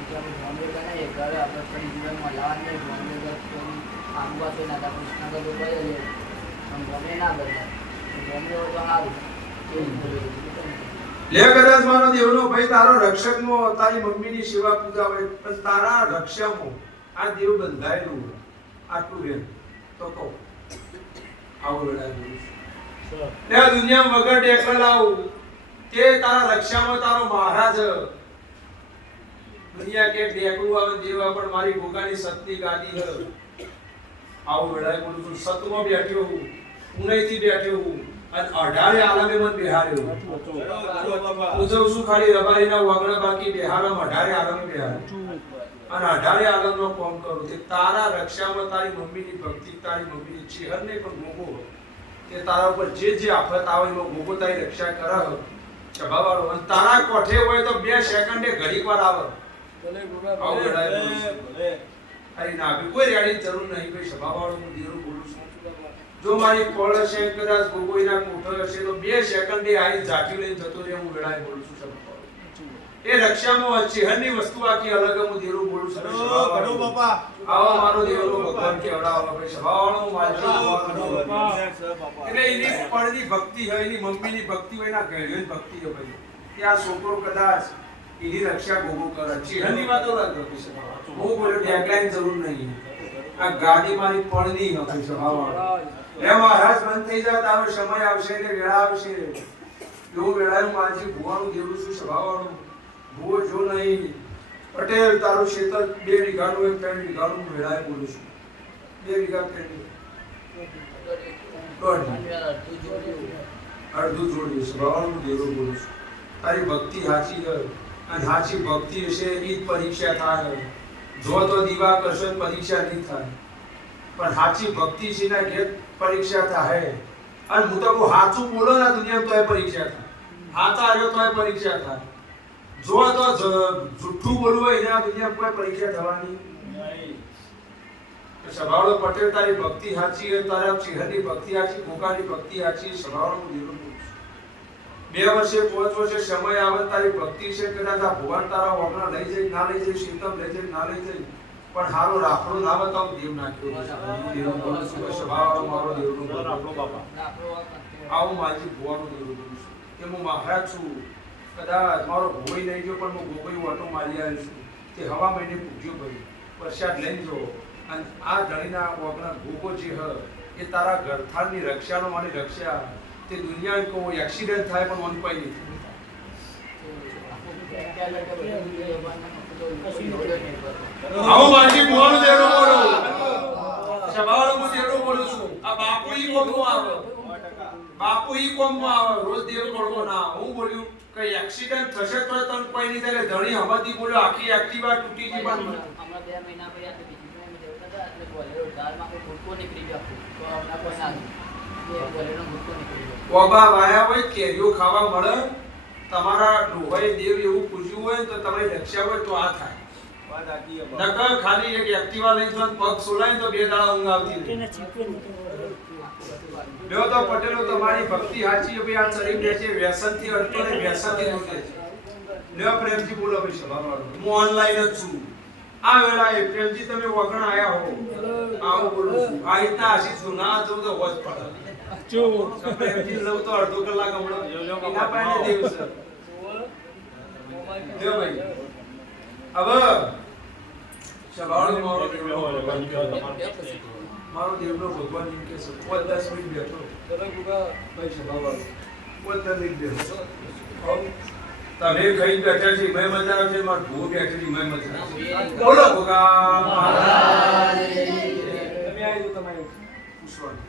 શાંતિ આપણે બોમ્બે બનાવીએ ઘરે આપણે ફરી જીવનમાં લાવવાનું નહીં બોમ્બે આંબા છે ના કૃષ્ણ તો બદલે પણ બોમ્બે ના બદલાય બોમ્બે હોય તો સારું લે કદાચ મારો દેવનો ભાઈ તારો રક્ષકનો તારી મમ્મીની સેવા પૂજા હોય પણ તારા રક્ષકમાં આ દેવ બંધાયેલું આટલું વેર તો કહો આવું લડાઈ ને આ દુનિયામાં વગર ટેકલ લાવું તે તારા રક્ષામાં તારો મહારાજ દુનિયા કે ટેકલું આવે દેવા પણ મારી ભોગાની સત્ય ગાદી હ આવું લડાઈ બોલું છું સતમાં બેઠ્યો હું ઉનઈથી બેઠ્યો હું અને 18 આલમે મન બેહાર્યો પૂછું છું ખાલી રબારીના વાગણા બાકી બેહારવામાં 18 આલમે બેહાર્યો અને 18 આલમનો કોમ કરું તે તારા રક્ષામાં તારી મમ્મીની ભક્તિ તારી મમ્મીની ચેહર નહીં પણ મોગો તે તારા ઉપર જે જે આફત આવે એનો મોગો તારી રક્ષા કરાવ સભાવાળો અને તારા કોઠે હોય તો 2 સેકન્ડે ઘડીક વાર આવે ભલે ગોગા ભલે અરે ના કોઈ રેડી જરૂર નહીં કોઈ સભાવાળો હું દીરું બોલું છું જો મારી કોળ છે કદાચ ગોગોઈના કોઠો હશે તો 2 સેકન્ડે આવી જાટી લઈને જતો રહે હું લડાઈ બોલું છું સભાવાળો એ રક્ષામાં ચેહરની વસ્તુ આખી અલગ હું દીરું બોલું છું ઘણો બાપા આવો મારો દેવનો ભગવાન કેવડાવો ભાઈ સભાવાળો મારી એટલે એની પડની ભક્તિ હોય એની મમ્મીની ભક્તિ હોય ના ઘરેની ભક્તિ હોય ભાઈ કે આ છોકરો કદાચ એની રક્ષા ગોગો કરે ચેહરની વાતો લાગે ભાઈ સભાવાળો હું બોલ્યો ડેકલાઈન જરૂર નહીં આ ગાડી મારી પડની નથી સભાવાળો એ મહારાજ બંધ થઈ જાત આવે સમય આવશે એટલે વેળા આવશે એવું વેળાનું માજી ભુવાનું દેવું છું સભાવાળો ભુવો જો નહીં પટેલ તારું ક્ષેત્ર 2 વીઘાનું એક 3 વીઘાનું વેળાએ બોલું છું 2 વીઘા અડધું જોડ્યું છે ભગવાન દેવું બોલું છું તારી ભક્તિ સાચી છે અને સાચી ભક્તિ હશે એ જ પરીક્ષા થાય જો તો દીવા કરશો પરીક્ષા નહીં થાય પણ સાચી ભક્તિ છે ના ઘેર પરીક્ષા થાય અને હું તો કહું સાચું બોલો ના દુનિયામાં તોય પરીક્ષા થાય સાચા આવ્યો તોય પરીક્ષા થાય જો તો જુઠ્ઠું બોલવું હોય એના દુનિયા કોઈ પરીક્ષા થવાની નહીં સભાવાળો પટેલ તારી ભક્તિ સાચી છે તારા ચેહરની ભક્તિ સાચી ગોગાની ભક્તિ સાચી સભાવાળો દેવું 2 વર્ષે 5 વર્ષે સમય આવે તારી ભક્તિ છે કદાચ આ ભગવાન તારા વાગણા લઈ જાય ના લઈ જાય સીતમ લઈ જાય ના લઈ જાય પણ હારો રાખડો ના બતાવ દેવ નાખ્યો દેવ બોલું છું સભાવાળો મારો દેવનો આપણો બાપા આવું માજી ભુવાનો દેવ બોલું છું કે હું મહારાજ છું કદાચ મારો ભોઈ નહીં ગયો પણ હું ગોગોઈ ઓટો મારી આવ્યો છું તે હવા મહિને પૂજ્યો ભાઈ પ્રસાદ લઈને જો અને આ ધણીના વાગણા ગોગો જે હ એ તારા ઘરથારની રક્ષાનો મારી રક્ષા તે દુનિયા કોઈ એક્સિડન્ટ થાય પણ ઓન કોઈ નહીં આવો માજી ભુવાનો દેવ બોલું સભાવાળો હું દેવ બોલું છું આ બાપુ ઈ કોમમાં આવે બાપુ ઈ કોમમાં આવે રોજ દેવ પડવો ના હું બોલ્યું કઈ એક્સિડન્ટ થશે તો તન કોઈ નહીં થાય ધણી હવાથી બોલ્યો આખી એક્ટિવા તૂટી ગઈ પણ હમણાં 2 મહિના પહેલા તો બીજી મેં દેવતા એટલે બોલેરો ડાળમાં કોઈ ભૂટકો નીકળી ગયો તો હમણાં કોઈ ના એ બોલેરો ભૂટકો નીકળી ગયો ઓબા વાયા હોય કેરીઓ ખાવા મળે તમારા ડોહાએ દેવ એવું પૂછ્યું હોય તો તમારી રક્ષા હોય તો આ થાય વાત આકી નકર ખાલી એક એક્ટિવા લઈને તો પગ સોલાય તો 2 દાડા ઊંઘ આવતી લ્યો તો પટેલો તમારી ભક્તિ સાચી છે ભાઈ આ શરીર દે છે વ્યસનથી અડતો ને વ્યસનથી દૂર છે લ્યો પ્રેમજી બોલો ભાઈ સભાવાળો હું ઓનલાઈન જ છું આ વેળાએ પ્રેમજી તમે વગણ આયા હો આવું બોલું છું આ રીતના આશી છું ના જવું તો હોજ પડે જો પ્રેમજી લવ તો અડધો કલાક હમણાં એના પાને દેવ છે લ્યો ભાઈ હવે સભાવાળો મારો દેવનો ભગવાન એમ કે છે 10 મિનિટ બેઠો ચલો ગુગા ભાઈ સભાવાળો 10 મિનિટ બેઠો તમે કઈ બેઠા છે મેં મજા આવે છે માર ભૂ બેઠી છે મેં મજા આવે બોલો ગુગા મહારાજ તમે આવી તો તમારે પૂછવાનું